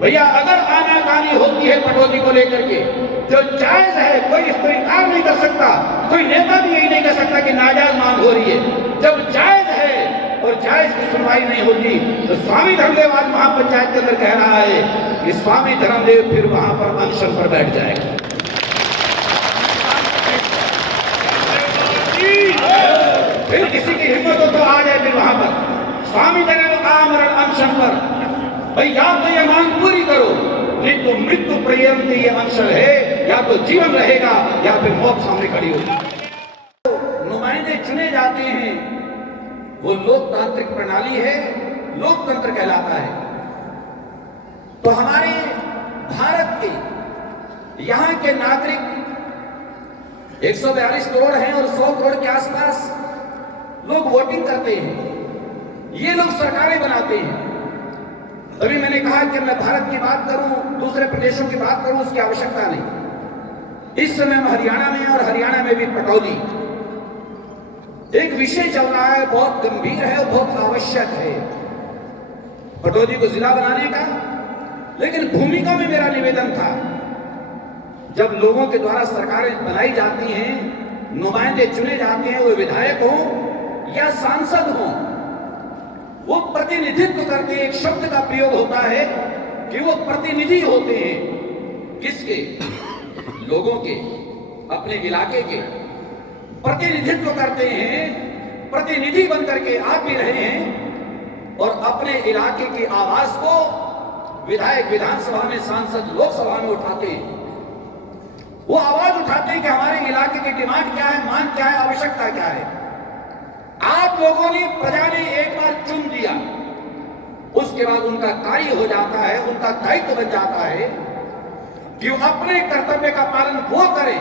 भैया अगर आनाकानी होती है पटौदी को लेकर के जो जायज है, कोई इसको इनकार नहीं कर सकता, कोई नेता भी यही नहीं कर सकता कि नाजायज मांग हो रही है। जब जायज है और जायज की सुनवाई नहीं होती तो स्वामी धर्मदेव आज महापंचायत के अंदर कह रहा है कि स्वामी धर्मदेव फिर वहां पर अनशन पर बैठ जाएगा। फिर किसी की हिम्मत हो तो आ जाए फिर वहां पर स्वामी धर्मदेव आमरण अनशन पर। भाई या तो ये मांग पूरी करो, नहीं तो मृत्यु पर्यंत ये अनशन है, या तो जीवन रहेगा या फिर मौत सामने खड़ी होगी। नुमाइंदे चुने जाते हैं, वो लोकतांत्रिक प्रणाली है, लोकतंत्र कहलाता है। तो हमारे भारत के यहाँ के नागरिक 142 करोड़ हैं और 100 करोड़ के आसपास लोग वोटिंग करते हैं, ये लोग सरकारें बनाते हैं। तभी मैंने कहा कि मैं भारत की बात करूं, दूसरे प्रदेशों की बात करूं, उसकी आवश्यकता नहीं। इस समय हम हरियाणा में, और हरियाणा में भी पटौदी एक विषय चल रहा है, बहुत गंभीर है और बहुत आवश्यक है पटौदी को जिला बनाने का। लेकिन भूमिका में मेरा निवेदन था, जब लोगों के द्वारा सरकारें बनाई जाती हैं, नुमाइंदे चुने जाते हैं, वो विधायक हो या सांसद हो, वो प्रतिनिधित्व करते हैं। एक शब्द का प्रयोग होता है कि वो प्रतिनिधि होते हैं। किसके? लोगों के, अपने इलाके के प्रतिनिधित्व करते हैं। प्रतिनिधि बनकर के आप भी रहे हैं और अपने इलाके की आवाज को विधायक विधानसभा में, सांसद लोकसभा में उठाते हैं। वो आवाज उठाते हैं कि हमारे इलाके की डिमांड क्या है, मांग क्या है, आवश्यकता क्या है। आप लोगों ने, प्रजा ने एक बार चुन दिया, उसके बाद उनका कार्य हो जाता है, उनका दायित्व बन जाता है कि वो अपने कर्तव्य का पालन वो करें।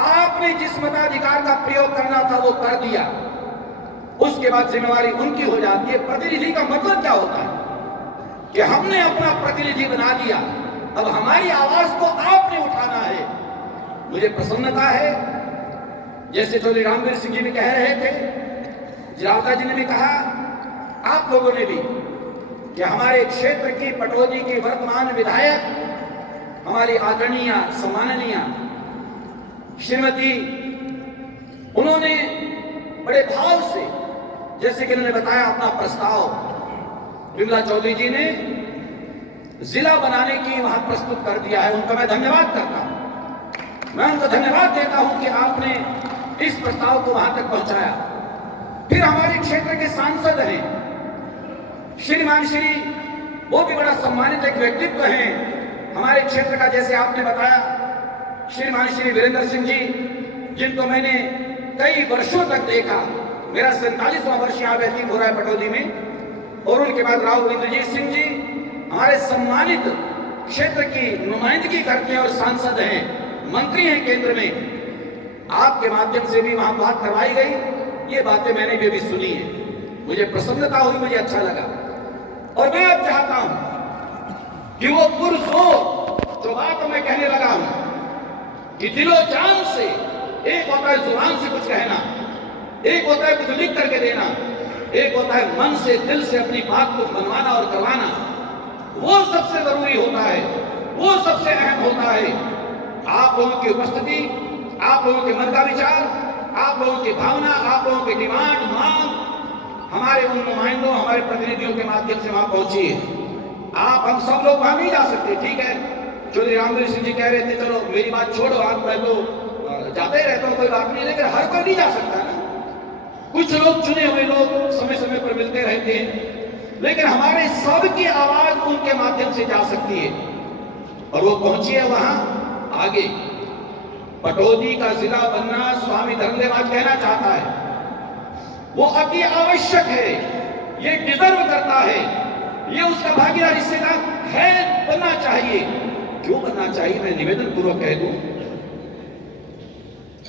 आपने जिस मताधिकार का प्रयोग करना था वो कर दिया, उसके बाद जिम्मेवारी उनकी हो जाती है। प्रतिनिधि का मतलब क्या होता है कि हमने अपना प्रतिनिधि बना दिया, अब हमारी आवाज को आपने उठाना है। मुझे प्रसन्नता है, जैसे चौधरी रामवीर सिंह जी भी कह रहे थे, जिलावता जी ने भी कहा, आप लोगों ने भी, कि हमारे क्षेत्र की पटौदी की वर्तमान विधायक हमारी आदरणीय सम्माननीय श्रीमती, उन्होंने बड़े भाव से, जैसे कि उन्होंने बताया, अपना प्रस्ताव विमला चौधरी जी ने जिला बनाने की वहां प्रस्तुत कर दिया है। उनका मैं धन्यवाद करता हूं, मैं उनको धन्यवाद देता हूं कि आपने इस प्रस्ताव को वहां तक पहुंचाया। फिर हमारे क्षेत्र के सांसद हैं श्रीमान श्री, वो भी बड़ा सम्मानित एक व्यक्तित्व हैं हमारे क्षेत्र का, जैसे आपने बताया, श्रीमान श्री वीरेंद्र सिंह जी, जिनको मैंने कई वर्षों तक देखा। मेरा 47वां वर्ष यहाँ व्यतीत हो रहा है पटौदी में। और उनके बाद राव इंद्रजीत सिंह जी हमारे सम्मानित क्षेत्र की नुमाइंदगी करते हैं और सांसद हैं, मंत्री हैं केंद्र में। आपके माध्यम से भी वहां बात करवाई गई, ये बातें मैंने भी अभी सुनी है, मुझे प्रसन्नता हुई, मुझे अच्छा लगा। और मैं अब चाहता हूं कि वो पुरजोर जो बात मैं कहने लगा हूं कि दिलो जान से, एक होता है जुबान से कुछ कहना, एक होता है कुछ लिख करके देना, एक होता है मन से, दिल से अपनी बात को मनवाना और करवाना। वो सबसे जरूरी होता है, वो सबसे अहम होता है। आप लोगों की उपस्थिति, आप लोगों के मन का विचार, आप लोगों की भावना, आप लोगों की डिमांड, मांग हमारे उन नुमाइंदों, हमारे प्रतिनिधियों के माध्यम से वहां पहुंची है। आप, हम सब लोग वहां नहीं जा सकते, ठीक है। चौधरी रामवीर सिंह जी कह रहे थे, चलो मेरी बात छोड़ो, आप, मैं तो जाते ही रहता हूं, कोई बात नहीं, लेकिन हर कोई नहीं जा सकता ना। कुछ लोग, चुने हुए लोग समय समय पर मिलते रहते हैं, लेकिन हमारे सबकी आवाज उनके माध्यम से जा सकती है। और वो पहुंची है वहां आगे। पटौदी का जिला बनना स्वामी धर्मदेव आज कहना चाहता है, वो अति आवश्यक है, ये डिजर्व करता है, ये उसका भागीदार हिस्सेदार है, बनना चाहिए। क्यों बनना चाहिए? मैं निवेदन पूर्वक कह दूं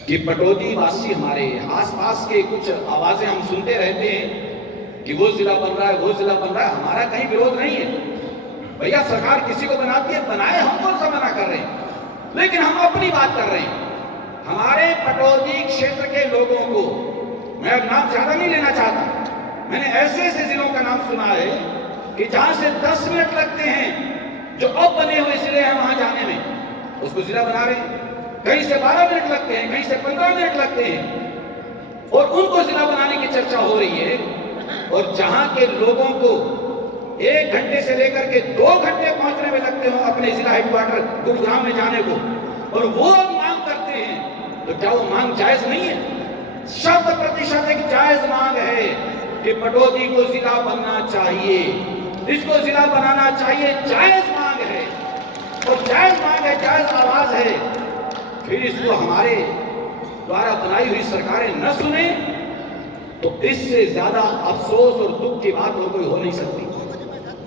कि पटौदी वासी, हमारे आसपास के कुछ आवाजें हम सुनते रहते हैं कि वो जिला बन रहा है, वो जिला बन रहा है। हमारा कहीं विरोध नहीं है भैया, सरकार किसी को बनाती है, बनाए, हम कौन सा मना कर रहे हैं, लेकिन हम अपनी बात कर रहे हैं। हमारे पटौदी क्षेत्र के लोगों को, मैं अब नाम ज्यादा नहीं लेना चाहता, मैंने ऐसे ऐसे जिलों का नाम सुना है कि जहां से 10 मिनट लगते हैं जो अब बने हुए जिले हैं वहां जाने में, उसको जिला बना रहे हैं। कहीं से 12 मिनट लगते हैं, कहीं से 15 मिनट लगते हैं, और उनको जिला बनाने की चर्चा हो रही है। और जहां के लोगों को 1 घंटे से लेकर के 2 घंटे पहुंचने में लगते हो अपने जिला हेडक्वार्टर गुरुग्राम में जाने को, और वो मांग करते हैं, तो क्या वो मांग जायज नहीं है? शत प्रतिशत एक जायज मांग है कि पटौदी को जिला बनना चाहिए, इसको जिला बनाना चाहिए, जायज मांग है। और जायज मांग है, जायज आवाज है, फिर इसको हमारे द्वारा बनाई हुई सरकारें न सुने तो इससे ज्यादा अफसोस और दुख की बात और कोई हो नहीं सकती।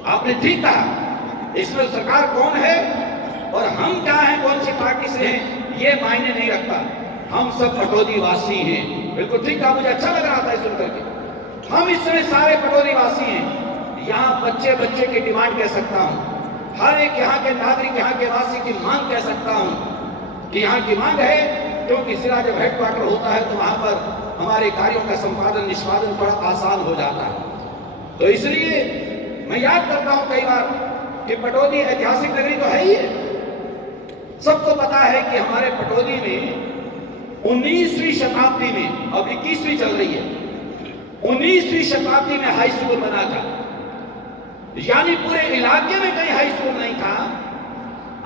आपने ठीक कहा, इसमें सरकार कौन है और हम क्या हैं, कौन सी पार्टी से हैं, ये मायने नहीं रखता। हम सब पटौदी वासी हैं। बिल्कुल ठीक कहा, मुझे अच्छा लग रहा था इस सुनकर के। हम इस समय सारे पटौदी वासी हैं। यहाँ बच्चे बच्चे की डिमांड कह सकता हूँ, हर एक यहाँ के नागरिक, यहाँ के वासी की मांग कह सकता हूँ कि यहाँ की मांग है, क्योंकि जिला जब हेडक्वार्टर होता है तो वहां पर हमारे कार्यों का संपादन निष्पादन थोड़ा आसान हो जाता है। तो इसलिए मैं याद करता हूं कई बार कि पटौदी ऐतिहासिक नगरी तो है ही है। सबको पता है कि हमारे पटौदी में 19वीं शताब्दी में, अब 21वीं चल रही है, 19वीं शताब्दी में हाई स्कूल बना था। यानी पूरे इलाके में कहीं हाई स्कूल नहीं था।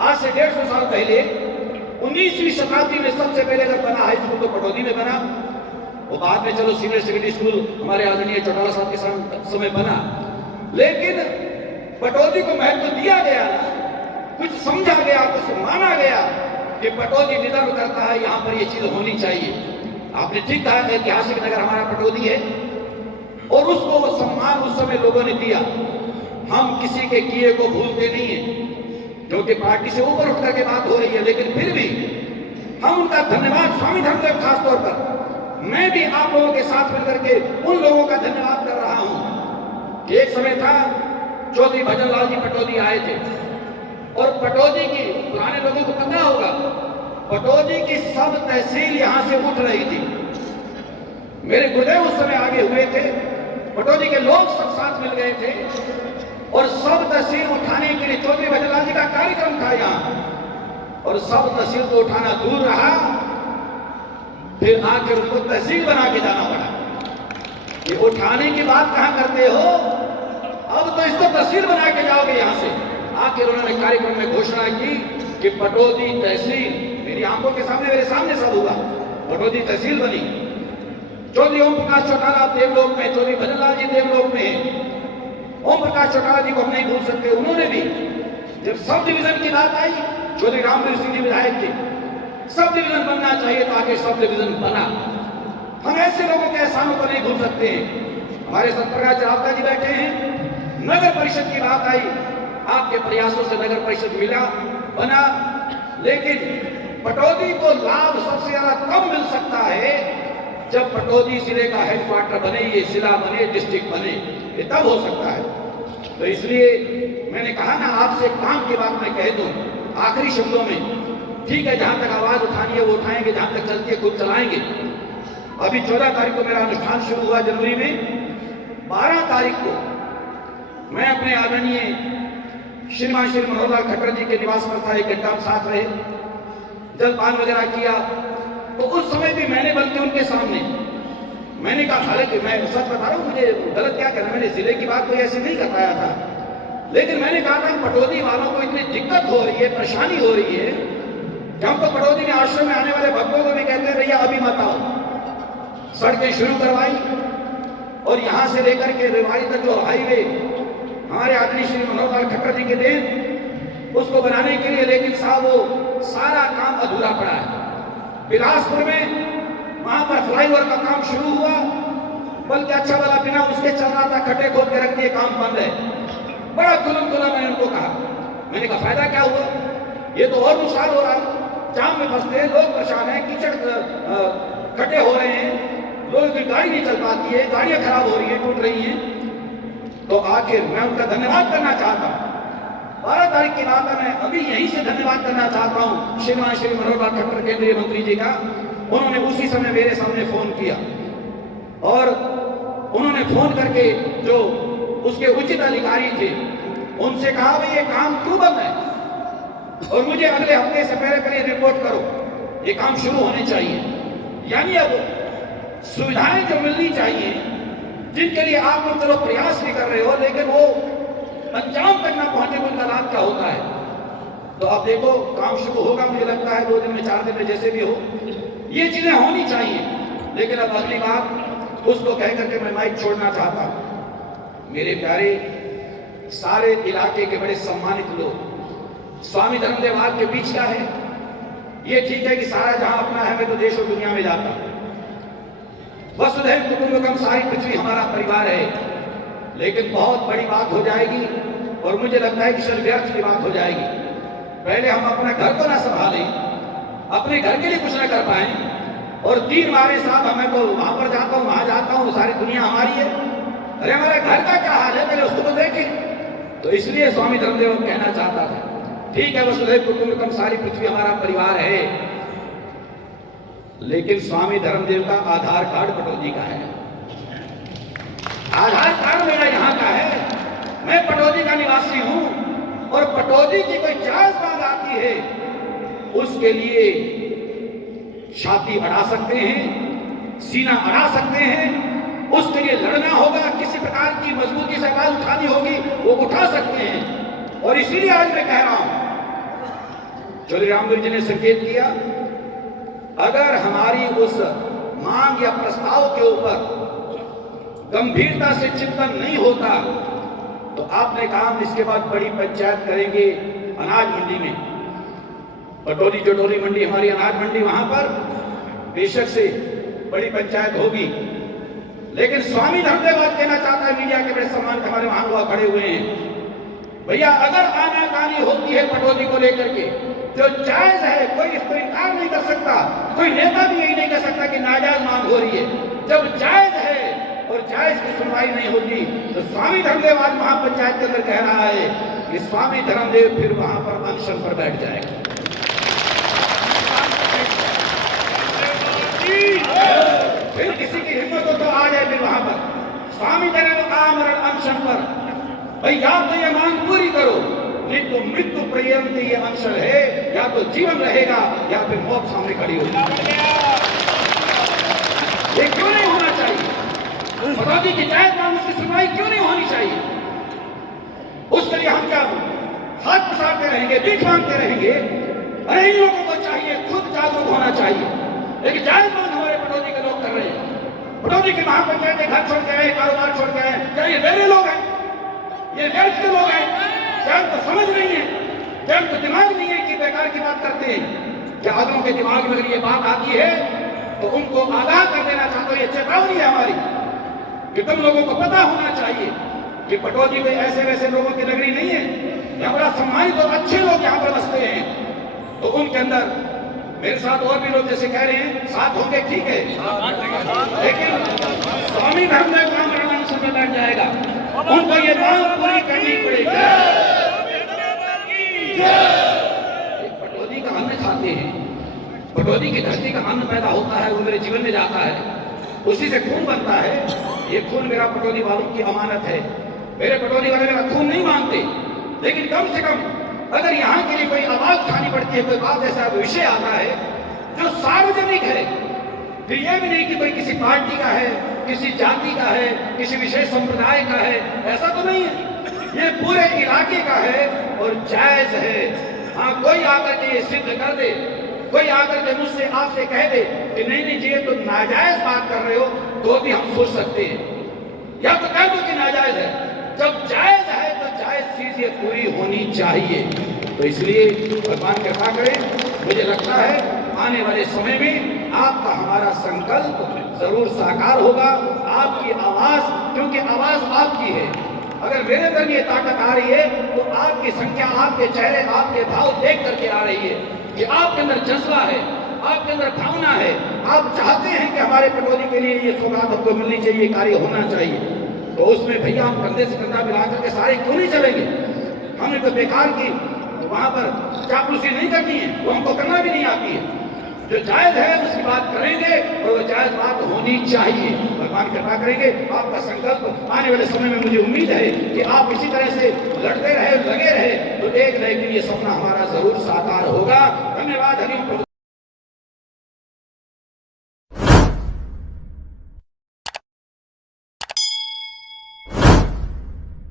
आज से 150 साल पहले 19वीं शताब्दी में सबसे पहले अगर बना हाई स्कूल तो पटौदी में बना। वो बाद में चलो सीनियर सेकेंडरी स्कूल हमारे आदरणीय चौटाला साहब के समय बना, लेकिन पटौदी को महत्व दिया गया, कुछ समझा गया, कुछ माना गया कि पटौदी डिजर्व करता है, यहाँ पर ये चीज होनी चाहिए। आपने ठीक कहा, ऐतिहासिक नगर हमारा पटौदी है और उसको वो सम्मान उस समय लोगों ने दिया। हम किसी के किए को भूलते नहीं है, क्योंकि पार्टी से ऊपर उठकर के बात हो रही है, लेकिन फिर भी हम उनका धन्यवाद, स्वामी धर्मदेव खास तौर पर, मैं भी आप लोगों के साथ मिलकर के उन लोगों का धन्यवाद कर रहा हूं कि एक समय था चौधरी भजन लाल जी पटौदी आए थे, और पटौदी की, पुराने लोगों को पता होगा, पटौदी की सब तहसील यहां से उठ रही थी। मेरे गुरुदेव उस समय आगे हुए थे, पटौदी के लोग सब साथ मिल गए थे और सब तहसील उठाने के लिए चौधरी भजन लाल जी का कार्यक्रम था यहाँ, और सब तहसील को उठाना दूर रहा, फिर आखिर उनको तहसील बना के जाना पड़ा। ये उठाने की बात कहां करते हो, अब तो इसको तहसील बना के जाओगे यहां से। आखिर उन्होंने कार्यक्रम में घोषणा की कि पटौदी तहसील, मेरी आंखों के सामने, मेरे सामने सब हुआ, पटौदी तहसील बनी। चौधरी ओम प्रकाश चौटाला देवलोक में, चौधरी भजन लाल जी देवलोक में। ओम प्रकाश चौटाला जी को हम नहीं भूल सकते, उन्होंने भी जब सब डिवीजन की बात आई, चौधरी रामवीर सिंह जी विधायक थे, सब डिवीजन बनना चाहिए तो आगे सब डिवीजन बना। हम ऐसे लोगों के एहसानों को नहीं भूल सकते हैं। हमारे सतप्रकाश रावता जी बैठे हैं, नगर परिषद की बात आई, आपके प्रयासों से नगर परिषद मिला, बना, लेकिन पटौदी को लाभ सबसे ज्यादा कब मिल सकता है जब पटौदी जिले का हेडक्वार्टर बने, ये जिला बने, डिस्ट्रिक्ट बने, ये तब हो सकता है। तो इसलिए मैंने कहा ना, आपसे काम की बात मैं कह दूं आखिरी शब्दों में, ठीक है, जहां तक आवाज उठानी है वो उठाएंगे, जहां तक चलती है खुद चलाएंगे। अभी 14 तारीख को मेरा अनुष्ठान शुरू हुआ जनवरी में, 12 तारीख को मैं अपने आदरणीय श्रीमान श्री मनोहर लाल खट्टर जी के निवास पर था, 1 घंटा हम साथ रहे, जलपान वगैरह किया। तो उस समय भी मैंने बल्कि उनके सामने मैंने कहा, हालांकि मैं सच बता रहा हूँ, मुझे गलत क्या कहना, मैंने जिले की बात कोई ऐसी नहीं कर पाया था, लेकिन मैंने कहा था पटौदी वालों को इतनी दिक्कत हो रही है, परेशानी हो रही है, हम तो पटौदी में आश्रम में आने वाले भक्तों को भी कहते हैं भैया अभी मत आओ। सड़कें शुरू करवाई और यहां से लेकर के रेवाड़ी तक जो हाईवे हमारे आदरणीय श्री मनोहर लाल खट्टर जी के देन, उसको बनाने के लिए, लेकिन साहब वो सारा काम अधूरा पड़ा है। बिलासपुर में वहां पर फ्लाईओवर का काम शुरू हुआ, बल्कि अच्छा वाला बिना उसके चल रहा था, खड्डे खोद के रख दिए, काम बंद है। बड़ा खुलम खुला मैंने उनको कहा, मैंने कहा फायदा क्या हुआ, ये तो और नुकसान हो रहा है, जाम में फंसते हैं लोग, परेशान हैं, कीचड़ खड्डे हो रहे हैं, लोगों की गाड़ी नहीं चल पाती है, गाड़ियां खराब हो रही हैं, टूट रही हैं। तो आखिर मैं उनका धन्यवाद करना चाहता हूँ। 12 तारीख की बात है, मैं अभी यहीं से धन्यवाद करना चाहता हूँ श्रीमान श्री मनोहर लाल खट्टर केंद्रीय मंत्री जी का। उन्होंने उसी समय मेरे सामने फोन किया और उन्होंने फोन करके जो उसके उचित अधिकारी थे उनसे कहा भाई ये काम क्यों बंद है, और मुझे अगले हफ्ते से पहले रिपोर्ट करो, ये काम शुरू होने चाहिए। यानी अब सुविधाएं जो मिलनी चाहिए, जिनके लिए आप लोग चलो प्रयास भी कर रहे हो, लेकिन वो अंजाम तक ना पहुंचे, उनका लाभ क्या होता है। तो अब देखो काम शुरू होगा, मुझे लगता है 2 दिन में 4 दिन में जैसे भी हो, ये चीजें होनी चाहिए। लेकिन अब अगली बात उसको कह करके मैं माइक छोड़ना चाहता हूं। मेरे प्यारे सारे इलाके के बड़े सम्मानित लोग, स्वामी धर्मदेव के बीच का है, ये ठीक है कि सारा जहां अपना है, मैं तो देश और दुनिया में जाता हूं, वसुधैव कुटुंबकम, सारी पृथ्वी हमारा परिवार है। लेकिन बहुत बड़ी बात हो जाएगी और मुझे लगता है कि शायद व्यर्थ की बात हो जाएगी। पहले हम अपना घर को ना संभालें, अपने घर के लिए कुछ ना कर पाए, और 3 बारे साहब मैं तो वहां पर जाता हूं, वहां जाता हूं, सारी दुनिया हमारी है। अरे हमारे घर का क्या हाल है, पहले उसको तो देखें। तो इसलिए स्वामी धर्मदेव कहना चाहता था, ठीक है वसुधैव कुटुंबकम, सारी पृथ्वी हमारा परिवार है, लेकिन स्वामी धर्मदेव का आधार कार्ड पटौदी का है। आधार कार्ड मेरा यहाँ का है, मैं पटौदी का निवासी हूं, और पटौदी की कोई जायज मांग आती है, उसके लिए छाती अड़ा सकते हैं, सीना अड़ा सकते हैं, उसके लिए लड़ना होगा, किसी प्रकार की मजबूती से आवाज उठानी होगी, वो उठा सकते हैं। और इसीलिए आज मैं कह रहा हूं, चौधरी रामवीर जी ने संकेत किया, अगर हमारी उस मांग या प्रस्ताव के ऊपर गंभीरता से चिंतन नहीं होता, तो आपने कहा इसके बाद बड़ी पंचायत करेंगे अनाज मंडी में, पटौदी जटोली मंडी हमारी अनाज मंडी, वहां पर बेशक से बड़ी पंचायत होगी। लेकिन स्वामी धर्मदेव आज कहना चाहता है, मीडिया के बड़े सम्मान हमारे महानुभाव खड़े हुए हैं, भैया अगर आनाकानी होती है पटौदी को लेकर के तो जायज है, कोई इसको इनकार नहीं कर सकता, कोई नेता भी यही नहीं कर सकता कि नाजायज मांग हो रही है। जब जायज है और जायज की सुनवाई नहीं होती, तो स्वामी धर्मदेव आज महापंचायत के अंदर कह रहा है कि स्वामी धर्मदेव फिर वहां पर अनशन पर बैठ जाएगा। फिर किसी की हिम्मत हो तो आ जाए फिर वहां पर स्वामी धर्मदेव आमरण अनशन पर, भाई या तो ये मांग पूरी करो, नहीं तो मृत्यु पर्यंत ये अनशन है, या तो जीवन रहेगा या फिर मौत सामने खड़ी होगी। ये क्यों नहीं होना चाहिए? पटौदी की जायज मांग, उसकी सुनवाई क्यों नहीं होनी चाहिए? उसके लिए हम क्या हाथ पसारते रहेंगे, भीख मांगते रहेंगे? अरे इन लोगों को चाहिए खुद जागरूक होना चाहिए। लेकिन जायज मांग हमारे पटौदी के लोग कर रहे हैं, पटौदी की महापंचायत घर छोड़ के आए, कारोबार छोड़ के आए, क्या ये मेरे लोग हैं? ये व्यर्थ के लोग हैं? क्या उनको समझ नहीं है? क्या उनको दिमाग नहीं है कि बेकार की बात करते हैं? क्या आदमियों के दिमाग में अगर ये बात आती है तो उनको आगाह कर देना चाहता हूं, ये चेतावनी है हमारी कि तुम लोगों को पता होना चाहिए कि पटौदी कोई ऐसे वैसे लोगों की नगरी नहीं है, यहाँ बड़ा सम्मानित और अच्छे लोग यहाँ पर बसते हैं। तो उनके अंदर मेरे साथ और भी लोग जैसे कह रहे हैं साथ होंगे, ठीक है, लेकिन स्वामी धर्मदेव का आमरण अनशन में बैठ जाएगा, उनको ये मांग पूरी करनी पड़ेगी। पटौदी का अन्न खाते हैं, पटौदी की धरती का अन्न पैदा होता है, वो मेरे जीवन में जाता है, उसी से खून बनता है। ये खून मेरा पटौदी वालों की अमानत है, मेरे पटौदी वाले मेरा खून नहीं मांगते, लेकिन कम से कम अगर यहाँ के लिए कोई आवाज उठानी पड़ती है, कोई बात ऐसा विषय आता है जो सार्वजनिक है, फिर यह भी नहीं कि कोई किसी पार्टी का है, किसी जाति का है, किसी विशेष संप्रदाय का है, ऐसा तो नहीं है, ये पूरे इलाके का है और जायज है। हाँ, कोई आकर के ये सिद्ध कर दे, कोई आकर के मुझसे आपसे कह दे कि नहीं नहीं जी ये तो नाजायज बात कर रहे हो, तो भी हम सोच सकते हैं, या तो कह दो कि नाजायज है। जब जायज है तो जायज चीज ये पूरी होनी चाहिए। तो इसलिए भगवान कृपा करें, मुझे लगता है आने वाले समय में आपका हमारा संकल्प जरूर साकार होगा। आपकी आवाज, क्योंकि आवाज आपकी है, अगर मेरे अंदर ये ताकत आ रही है तो आपकी संख्या, आपके चेहरे, आपके भाव देख करके आ रही है कि आपके अंदर जज्बा है, आपके अंदर भावना है, आप चाहते हैं कि हमारे पटौदी के लिए ये सौगात हमको मिलनी चाहिए, कार्य होना चाहिए। तो उसमें भैया हम कंधे से कंधा मिला करके सारे क्यों नहीं चलेंगे? हमें तो बेकार की वहां पर चापलूसी नहीं करनी है, वो हमको करना भी नहीं आती है। जो जायज है उसकी बात करेंगे और वो जायज बात होनी चाहिए। भगवान कृपा करेंगे। आपका संकल्प आने वाले समय में मुझे उम्मीद है कि आप इसी तरह से लड़ते रहे, लगे रहे, तो एक न एक दिन ये सपना हमारा जरूर साकार होगा। धन्यवाद। हरि ओम।